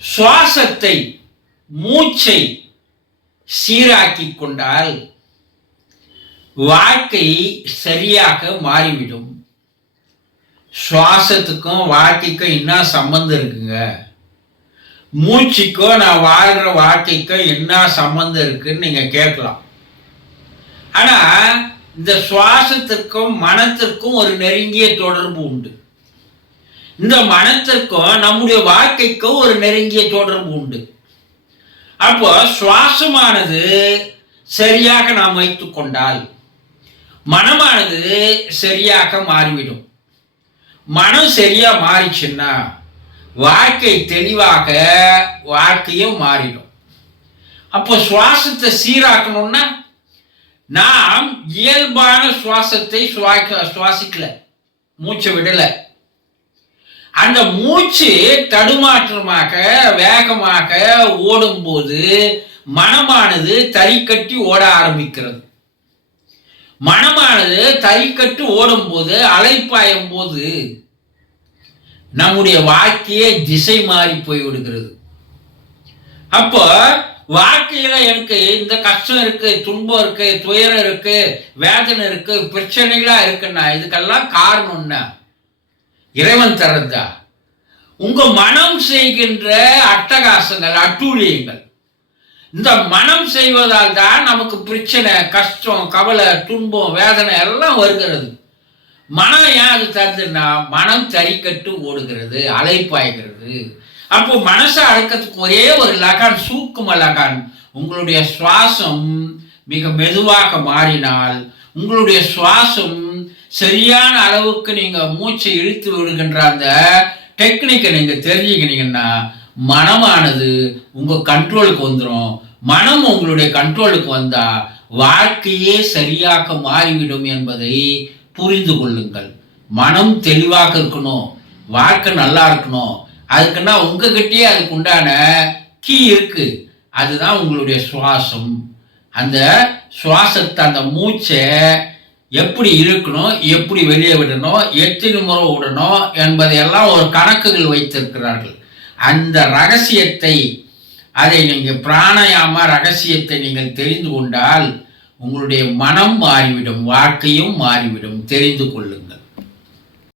சுவாசத்தை மூச்சை சீராக்கி கொண்டால் வாழ்க்கை சரியாக மாறிவிடும். சுவாசத்துக்கும் வாழ்க்கைக்கும் என்ன சம்பந்தம் இருக்குங்க? மூச்சுக்கும் நான் வாழ்கிற வாழ்க்கைக்கும் என்ன சம்பந்தம் இருக்குன்னு நீங்கள் கேட்கலாம். ஆனால் இந்த சுவாசத்திற்கும் மனத்திற்கும் ஒரு நெருங்கிய தொடர்பு உண்டு. இந்த மனத்திற்கும் நம்முடைய வாழ்க்கைக்கும் ஒரு நெருங்கிய தொடர்பு உண்டு. அப்போ சுவாசமானது சரியாக நாம் வைத்து கொண்டால் மனமானது சரியாக மாறிவிடும். மனம் சரியா மாறிச்சுன்னா வாழ்க்கை தெளிவாக வாழ்க்கையும் மாறிடும். அப்போ சுவாசத்தை சீராக்கணும்னா நாம் இயல்பான சுவாசத்தை சுவாக்க சுவாசிக்கல மூச்சை விடலை. அந்த மூச்சு தடுமாற்றமாக வேகமாக ஓடும்போது மனமானது தறிக்கட்டி ஓட ஆரம்பிக்கிறது. மனமானது தறிக்கட்டு ஓடும்போது அலைப்பாயும் போது நம்முடைய வாழ்க்கையே திசை மாறி போய் விடுகிறது அப்போ வாழ்க்கையில எனக்கு இந்த கஷ்டம் இருக்கு துன்பம் இருக்கு துயரம் இருக்கு வேதனை இருக்கு பிரச்சனைகளா இருக்குன்னா இதுக்கெல்லாம் காரணம் என்ன? இறைவன் தரதா உங்க மனம் செய்கின்ற அட்டகாசங்கள் அட்டூழியங்கள் இந்த மனம் செய்வதால் தான் நமக்கு பிரச்சனை கஷ்டம் கவலை துன்பம் வேதனை எல்லாம் வருகிறது. மனம் ஏன் அது தருதுன்னா மனம் தறிக்கட்டு ஓடுகிறது அலைப்பாய்கிறது. அப்போ மனசை அடக்கிறதுக்கு ஒரே ஒரு லகான் சூக்கும லகான். உங்களுடைய சுவாசம் மிக மெதுவாக மாறினால் உங்களுடைய சுவாசம் சரியான அளவுக்கு நீங்க மூச்சை இழுத்து விடுகின்ற அந்த டெக்னிக்கை நீங்க தெரிஞ்சுக்கினீங்கன்னா மனமானது உங்க கண்ட்ரோலுக்கு வந்துடும் மனம் உங்களுடைய கண்ட்ரோலுக்கு வந்தா வாழ்க்கையே சரியாக மாறிவிடும் என்பதை புரிந்து கொள்ளுங்கள். மனம் தெளிவாக இருக்கணும். வாழ்க்கை நல்லா இருக்கணும். அதுக்குன்னா உங்ககிட்டயே அதுக்கு உண்டான கீ இருக்கு. அதுதான் உங்களுடைய சுவாசம். அந்த சுவாசத்தை அந்த மூச்சை எப்படி இருக்கணும் எப்படி வெளியே விடணும் எத்தனை முறை விடணும் என்பதையெல்லாம் ஒரு கணக்குகள் வைத்திருக்கிறார்கள். அந்த ரகசியத்தை அதை நீங்கள் பிராணாயாம ரகசியத்தை நீங்கள் தெரிந்து கொண்டால் உங்களுடைய மனம் மாறிவிடும் வாழ்க்கையும் மாறிவிடும் தெரிந்து கொள்ளுங்கள்.